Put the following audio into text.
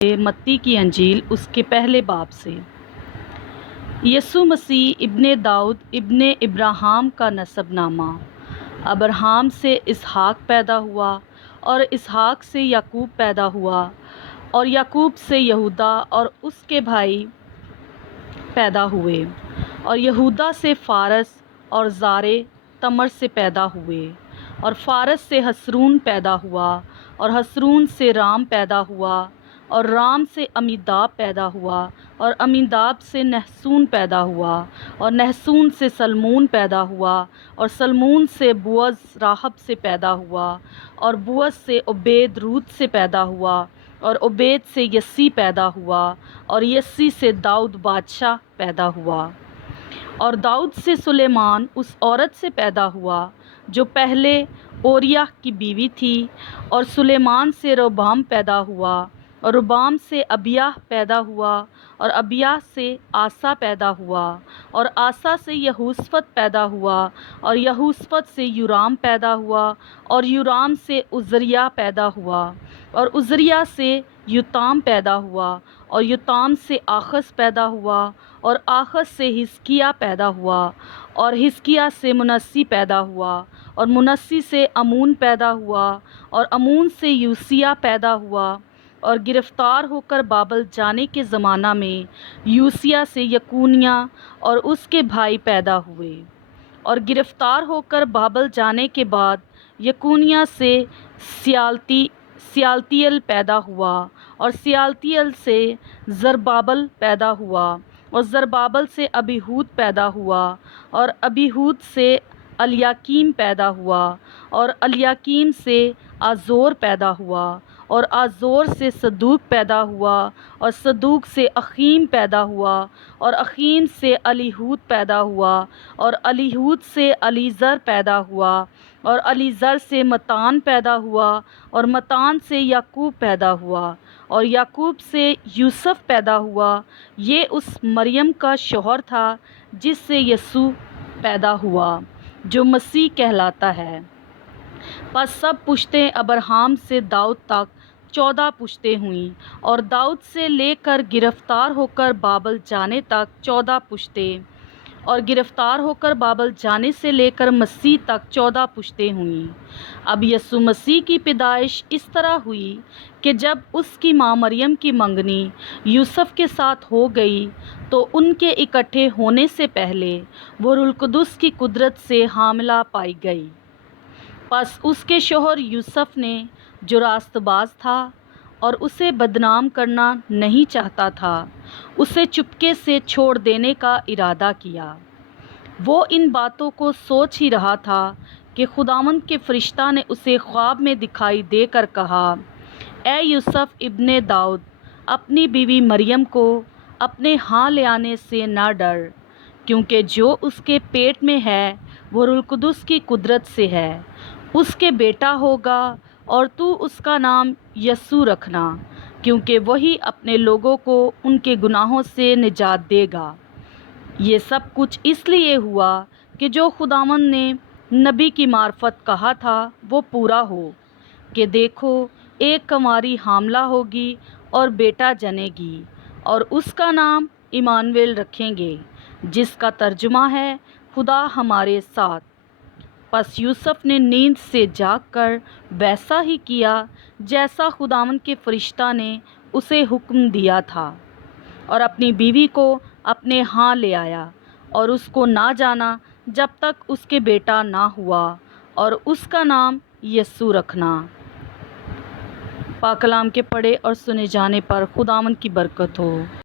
متی کی انجیل اس کے پہلے باب سے۔ یسوع مسیح ابن داؤد ابن ابراہیم کا نسب نامہ۔ ابراہیم سے اسحاق پیدا ہوا اور اسحاق سے یعقوب پیدا ہوا اور یعقوب سے یہودا اور اس کے بھائی پیدا ہوئے اور یہودا سے فارس اور زارے تمر سے پیدا ہوئے اور فارس سے حسرون پیدا ہوا اور حسرون سے رام پیدا ہوا اور رام سے امیداب پیدا ہوا اور امیداب سے نحسون پیدا ہوا اور نحسون سے سلمون پیدا ہوا اور سلمون سے بوعز راحب سے پیدا ہوا اور بوعز سے عبید روت سے پیدا ہوا اور عبید سے یسی پیدا ہوا اور یسی سے داؤد بادشاہ پیدا ہوا اور داؤد سے سلیمان اس عورت سے پیدا ہوا جو پہلے اوریہ کی بیوی تھی اور سلیمان سے رہبام پیدا ہوا اور رہبام سے ابیاہ پیدا ہوا اور ابیاہ سے آسا پیدا ہوا اور آسا سے یہوشفت پیدا ہوا اور یہوشفت سے یورام پیدا ہوا اور یورام سے عزریہ پیدا ہوا اور عزریہ سے یوتام پیدا ہوا اور یوتام سے آخز پیدا ہوا اور آخز سے حزقیہ پیدا ہوا اور حزقیہ سے منسی پیدا ہوا اور منسی سے امون پیدا ہوا اور امون سے یوسیہ پیدا ہوا اور گرفتار ہو کر بابل جانے کے زمانہ میں یوسیہ سے یکونیہ اور اس کے بھائی پیدا ہوئے اور گرفتار ہو کر بابل جانے کے بعد یکونیہ سے سیالتیل پیدا ہوا اور سیالتیل سے زربابل پیدا ہوا اور زربابل سے ابیہود پیدا ہوا اور ابیہود سے الیاکیم پیدا ہوا اور الیاکیم سے آزور پیدا ہوا اور آزور سے صدوق پیدا ہوا اور صدوق سے اخیم پیدا ہوا اور اخیم سے الیہود پیدا ہوا اور الیہود سے علیزر پیدا ہوا اور علیزر سے متان پیدا ہوا اور متان سے یعقوب پیدا ہوا اور یعقوب سے یوسف پیدا ہوا، یہ اس مریم کا شوہر تھا جس سے یسوع پیدا ہوا جو مسیح کہلاتا ہے۔ پس سب پشتیں ابراہیم سے داؤد تک 14 پشتیں ہوئیں اور داؤد سے لے کر گرفتار ہو کر بابل جانے تک 14 پشتیں اور گرفتار ہو کر بابل جانے سے لے کر مسیح تک 14 پشتیں ہوئیں۔ اب یسوع مسیح کی پیدائش اس طرح ہوئی کہ جب اس کی ماں مریم کی منگنی یوسف کے ساتھ ہو گئی تو ان کے اکٹھے ہونے سے پہلے وہ روح القدس کی قدرت سے حاملہ پائی گئی۔ پس اس کے شوہر یوسف نے جو راست باز تھا اور اسے بدنام کرنا نہیں چاہتا تھا، اسے چپکے سے چھوڑ دینے کا ارادہ کیا۔ وہ ان باتوں کو سوچ ہی رہا تھا کہ خداوند کے فرشتہ نے اسے خواب میں دکھائی دے کر کہا، اے یوسف ابن داؤد، اپنی بیوی مریم کو اپنے ہاں لے آنے سے نہ ڈر، کیونکہ جو اس کے پیٹ میں ہے وہ روح القدس کی قدرت سے ہے۔ اس کے بیٹا ہوگا اور تو اس کا نام یسوع رکھنا، کیونکہ وہی اپنے لوگوں کو ان کے گناہوں سے نجات دے گا۔ یہ سب کچھ اس لیے ہوا کہ جو خداوند نے نبی کی معرفت کہا تھا وہ پورا ہو، کہ دیکھو ایک کنواری حاملہ ہوگی اور بیٹا جنے گی اور اس کا نام ایمانویل رکھیں گے، جس کا ترجمہ ہے خدا ہمارے ساتھ۔ پس یوسف نے نیند سے جاگ کر ویسا ہی کیا جیسا خداوند کے فرشتہ نے اسے حکم دیا تھا، اور اپنی بیوی کو اپنے ہاں لے آیا اور اس کو نہ جانا جب تک اس کے بیٹا نہ ہوا، اور اس کا نام یسوع رکھنا۔ پاک کلام کے پڑھے اور سنے جانے پر خداوند کی برکت ہو۔